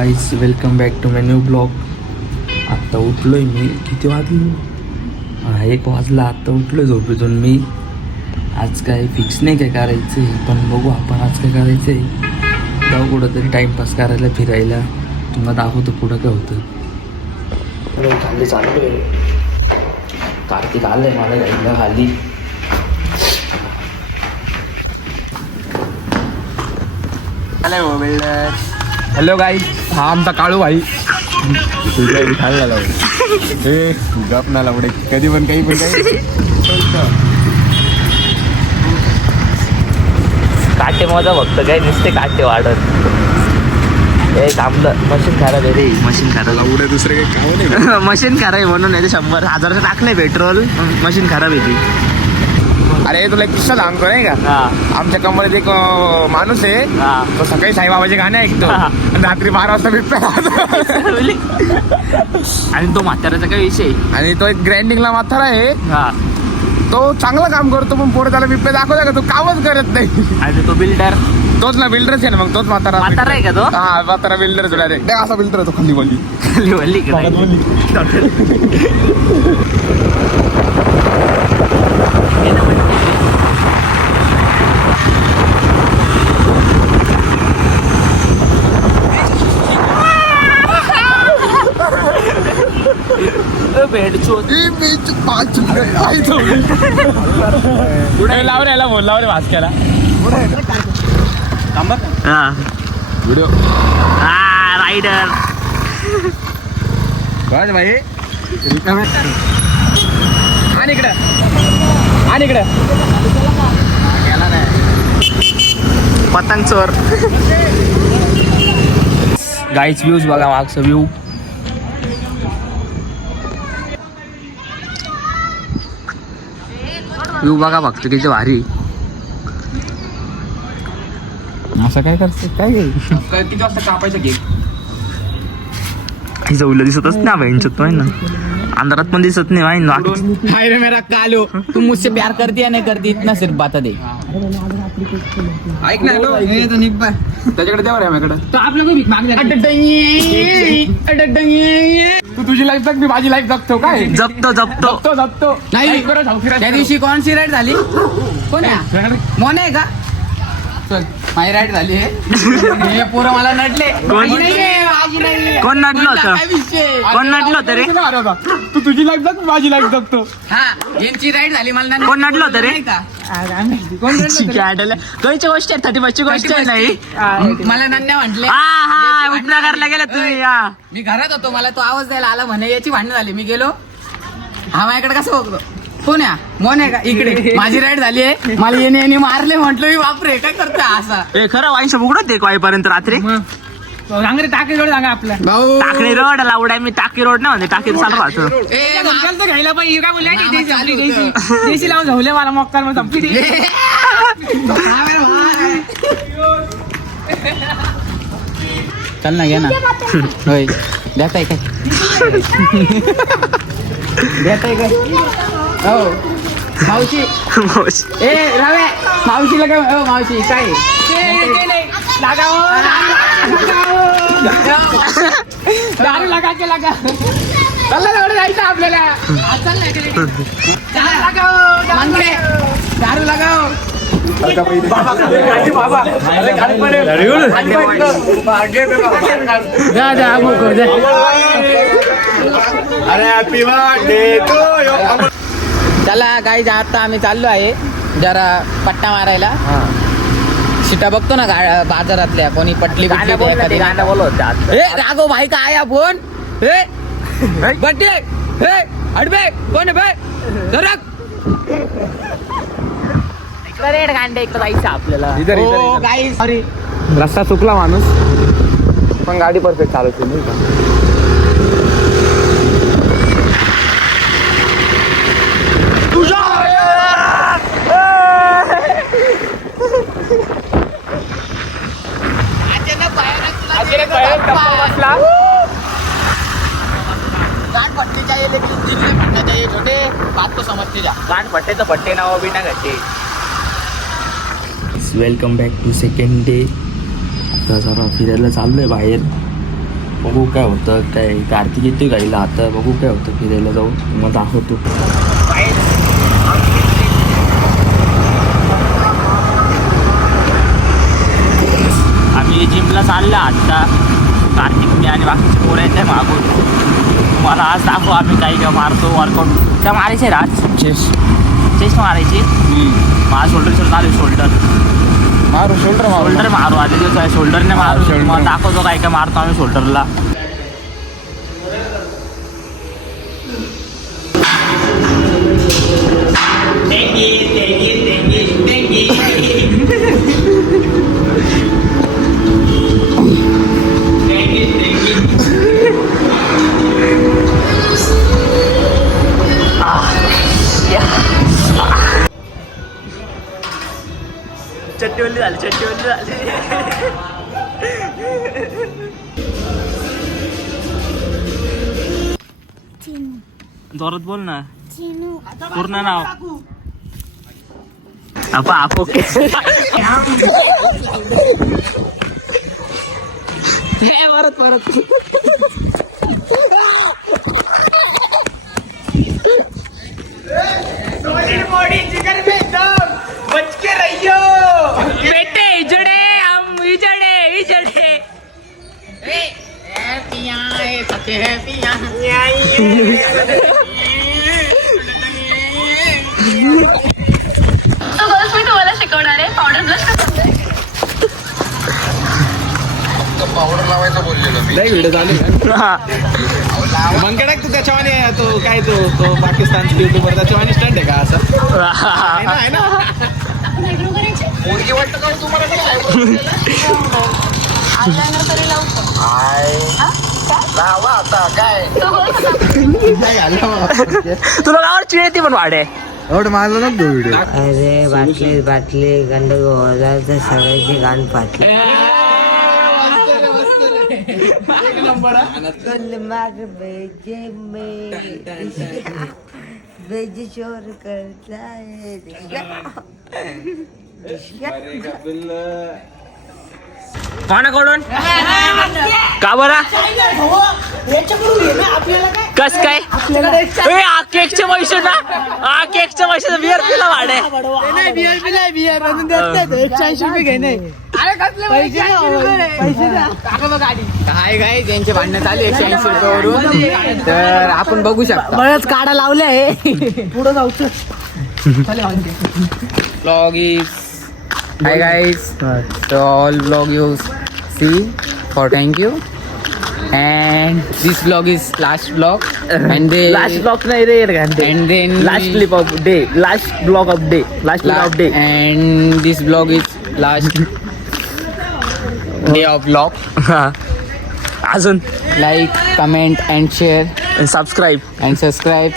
Guys welcome back to my new blog. आत्ता उठलो आहे मी. किती वाजले? 1 वाजला. आत्ता उठलो झोपेतून मी. आज काय फिक्स नाही काय करायचं आहे, पण बघू आपण आज काय करायचं आहे. जाऊ कुठं तरी टाईमपास करायला, फिरायला. तुम्हाला दाखवतो पुढं काय होतं. खाली चाललो आहे. कार्तिक आलं आहे मला घ्यायला खाली. हॅलो गाईज, हा आमचा काळू भाई. हे गप ना लावडे, कधी पण काही पण काही. काटे माझा फक्त काय नुसते काटे वाढत. हे थांबलं. मशीन खराब आहे रे. मशीन खराब. लावडे दुसरे काही काम नाही. मशीन खराब आहे म्हणून आहे ते 100,000 टाकलंय पेट्रोल. मशीन खराब आहे ती. अरे तुला एक किस्सा सांगतो नाही का. आमच्या कंपनीत एक माणूस आहे. तो सकाळी साईबाबाचे गाणे ऐकतो आणि रात्री 12 वाजता बिबट्या. आणि तो म्हाताऱ्याचा काय विषय. आणि तो एक ग्राइंडिंगला म्हातारा आहे. तो चांगलं काम करतो, पण पुढे त्याला बिबट्या दाखवला का तो कामच करत नाही. आणि तो बिल्डर. तोच ना बिल्डरच आहे ना. मग तोच म्हातारा आहे का तो. हा म्हातारा बिल्डर डायरेक्ट असा बिल्डर तो खाली बोलली खाली वल्ली का लावरे याला बोल. लावरे भास्क्याला व्हिडिओ. रायडर भाई आणि इकडं आणि इकडं गेला नाही. पतंग चोर. गाईच व्ह्यूज बघा. मागचा व्ह्यू. व्ह्यू बघा फक्त किती भारी. असं काय करते काय किती वाजता कापायचं केक. जवळ दिसतच ना बहिणीचं ना. अंधारात पण दिसत नाही वाईन. हाय रे मेरा कालो, तुम मुझसे प्यार करती या नहीं करती, इतना सिर्फ बता दे. ऐक ना. त्याच्याकडे द्या रे माझ्याकडे. तो आप लोग भीख मांग तू तुझी लाईफ जग, मी माझी लाईफ जगतो. काय जपतो जपतो जगतो जगतो नाही. त्या दिवशी कोणची राईड झाली. कोण आहे? मोन आहे का. माझी राईड झाली हे पोरं मला नटले. कोण? माझी नाही. कोण नटलं होतं? काय विषय. कोण नटलं होतं रे. तू तुझी लाईफ जग, मी माझी लाईफ जगतो. हा यांची राईड झाली मला नाही. कोण नटलं होतं रे. नाही का. कोण नटलं होतं? कईची गोष्ट आहे. 31ची गोष्ट आहे. नाही मला नन्या म्हटले. हा उपनगरला गेला तुम्ही. मी घरात होतो, मला तो आवाज द्यायला आला म्हणे याची भांडण झाली. मी गेलो. हा माझ्याकडे कसं बघतो. कोण आहे? मोन आहे का. इकडे माझी राईड झाली आहे. मला येणे मारले. म्हटलं मी बापरे काय करतोय असा. हे खरं वाईन शॉप उघडत एक वाईपर्यंत रात्री. सांग रे टाकी रोड सांगा आपला भाऊ. टाकळी रोड लावडाय. मी टाकी रोड नाही म्हणते. टाकी चालू राहतो. घ्यायला पाहिजे काय बोलले. देशी लावून झाले मला मक्काल मग संपली. चल ना घ्या ना. होय देताय काय. देताय काय. हो मावशी. ए राव्या मावशीला काय. हो मावशी काय दारू लागा के लागा. जायचं आपल्याला. दारू लगाओ. चला गाईज, आता आम्ही चाललो आहे जरा पट्टा मारायला. सीटा बघतो ना बाजारातल्या. कोणी पटली गाणं बोलत. राघव भाई का आया फोन. बड्डे अडबे कोण आहे बाय. रेड गांडे इकडे जायचं आपल्याला. सॉरी रस्ता चुकला माणूस, पण गाडी परफेक्ट चालवते नाही का. गांड पट्टी चाहिए लेकिन दिल में फटना चाहिए छोटे. बात को समझते जा. गांड पट्टे तर पट्टे नाव बिना घट्टे. Welcome back to second day. आता जरा फिरायला चाललोय बाहेर. बघू काय होतं. काय कार्तिक येते गाईला आता, बघू काय होतं. फिरायला जाऊ, मग दाखवतो. आम्ही जिमला चाललो आत्ता. कार्तिक मी आणि बाकीचे पोरं आहेत मागून. मला आज दाखवू आम्ही काही काय मारतो वर्कआउट. त्या मारायचे राज चेस्ट मारायची. माझा शोल्डर चालू शोल्डर मारू शोल्डर मारू. आधी दिवस आहे शोल्डरने मारू. मला दाखवतो काय काय मारतो आम्ही शोल्डरला. चट्टीवल्ली झाली जोरात बोल ना. पूर्ण नाव आपो परत बेटे इजड़े हम इजड़े तो गर्ल्स मी तुम्हाला शिकवणार आहे पावडर ब्लश कसं पावडर लावायचं बोललेलो मी. व्हिडिओ चालू मंगेडाक तू त्याच्यावाने तो काय तो पाकिस्तानचा युट्यूबर त्याच्यावाने स्टंट आहे का असं आहे ना पोरगी वाटतं का हो तुम्हाला आयलाइनर तरी लावतो लावा आता काय तुला गावावर चिड येते पण वाढे. एवढं मारलं नको व्हिडिओ. अरे बाटले गंड गोळा तर सगळ्याचे गाण पाटले बेजे शोर करता कोणाकडून का बरा कस काय केकचे पैसे ना केकच्या पैसे बिअर पिला वाढे. काय काय त्यांचे भांडणं चालू 180 रुपयावरून. तर आपण बघू शकतो बरंच काढा लावले आहे. पुढे जाऊच vlog is hi guys, so all vlog you see for thank you, and this vlog is last vlog and then last block नाही रे and then last clip of day last blog of day last blog of day and this vlog is last day of vlog. अजून Like, comment and share subscribe and subscribe.